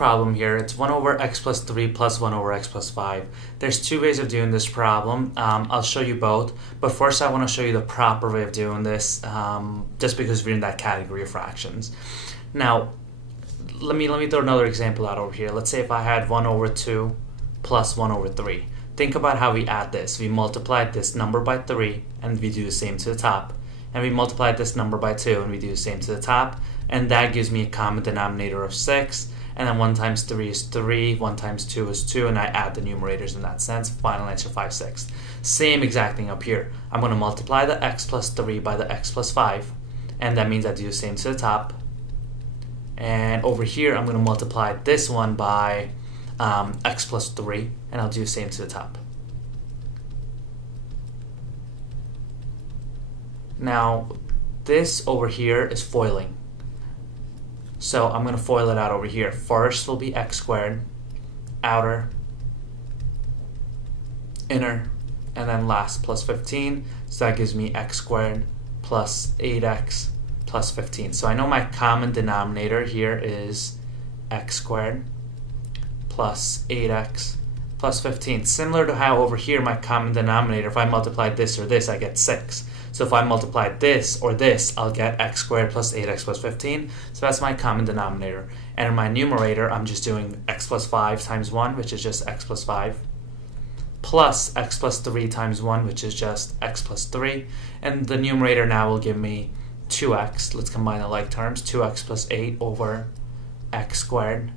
problem here. It's 1 over x plus 3 plus 1 over x plus 5. There's two ways of doing this problem. I'll show you both, but first I want to show you the proper way of doing this, just because we're in that category of fractions. Now, let me throw another example out over here. Let's say if I had 1 over 2 plus 1 over 3. Think about how we add this. We multiplied this number by 3, and we do the same to the top. And we multiplied this number by 2, and we do the same to the top. And that gives me a common denominator of 6. And then 1 times 3 is 3, 1 times 2 is 2, and I add the numerators in that sense. Final answer 5/6. Same exact thing up here. I'm going to multiply the x plus 3 by the x plus 5, and that means I do the same to the top. And over here, I'm going to multiply this one by x plus 3, and I'll do the same to the top. Now, this over here is foiling. So I'm going to FOIL it out over here. First will be x squared, outer, inner, and then last plus 15. So that gives me x squared plus 8x plus 15. So I know my common denominator here is x squared plus 8x plus 15. Similar to how over here my common denominator, if I multiply this or this, I get 6. So if I multiply this or this, I'll get x squared plus 8x plus 15. So that's my common denominator. And in my numerator, I'm just doing x plus 5 times 1, which is just x plus 5, plus x plus 3 times 1, which is just x plus 3. And the numerator now will give me 2x. Let's combine the like terms. 2x plus 8 over x squared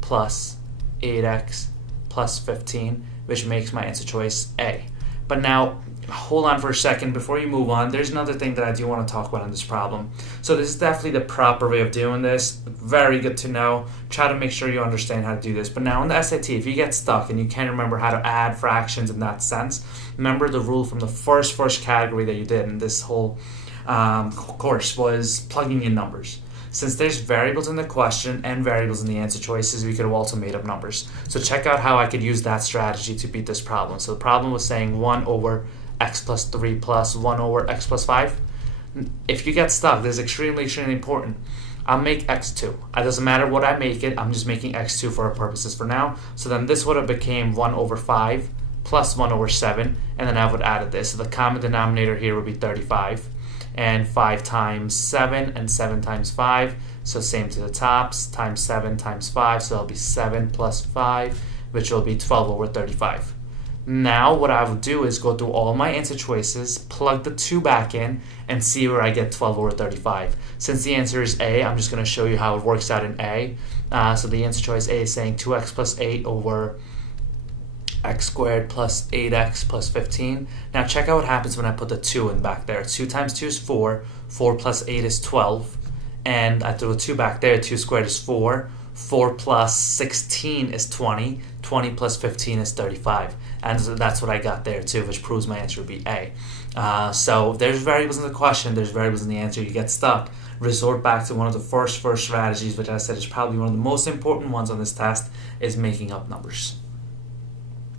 plus 8x plus 15, which makes my answer choice A. But now, hold on for a second before you move on. There's another thing that I do want to talk about in this problem. So this is definitely the proper way of doing this. Very good to know. Try to make sure you understand how to do this. But now in the SAT, if you get stuck and you can't remember how to add fractions in that sense, remember the rule from the first category that you did in this whole course was plugging in numbers. Since there's variables in the question and variables in the answer choices, we could have also made up numbers. So check out how I could use that strategy to beat this problem. So the problem was saying 1 over x plus 3 plus 1 over x plus 5. If you get stuck, this is extremely important. I'll make x2. It doesn't matter what I make it, I'm just making x2 for our purposes for now. So then this would have became 1 over 5 plus 1 over 7, and then I would add this. So the common denominator here would be 35. And 5 times 7 and 7 times 5, so same to the tops, times 7 times 5, so that'll be 7 plus 5, which will be 12 over 35. Now what I would do is go through all my answer choices, plug the 2 back in, and see where I get 12 over 35. Since the answer is A, I'm just going to show you how it works out in A. So the answer choice A is saying 2x plus 8 over x squared plus 8x plus 15. Now check out what happens when I put the 2 in back there. 2 times 2 is 4. 4 plus 8 is 12. And I threw a 2 back there. 2 squared is 4. 4 plus 16 is 20. 20 plus 15 is 35. And that's what I got there too, which proves my answer would be A. So there's variables in the question. There's variables in the answer. You get stuck. Resort back to one of the first strategies, which I said is probably one of the most important ones on this test, is making up numbers.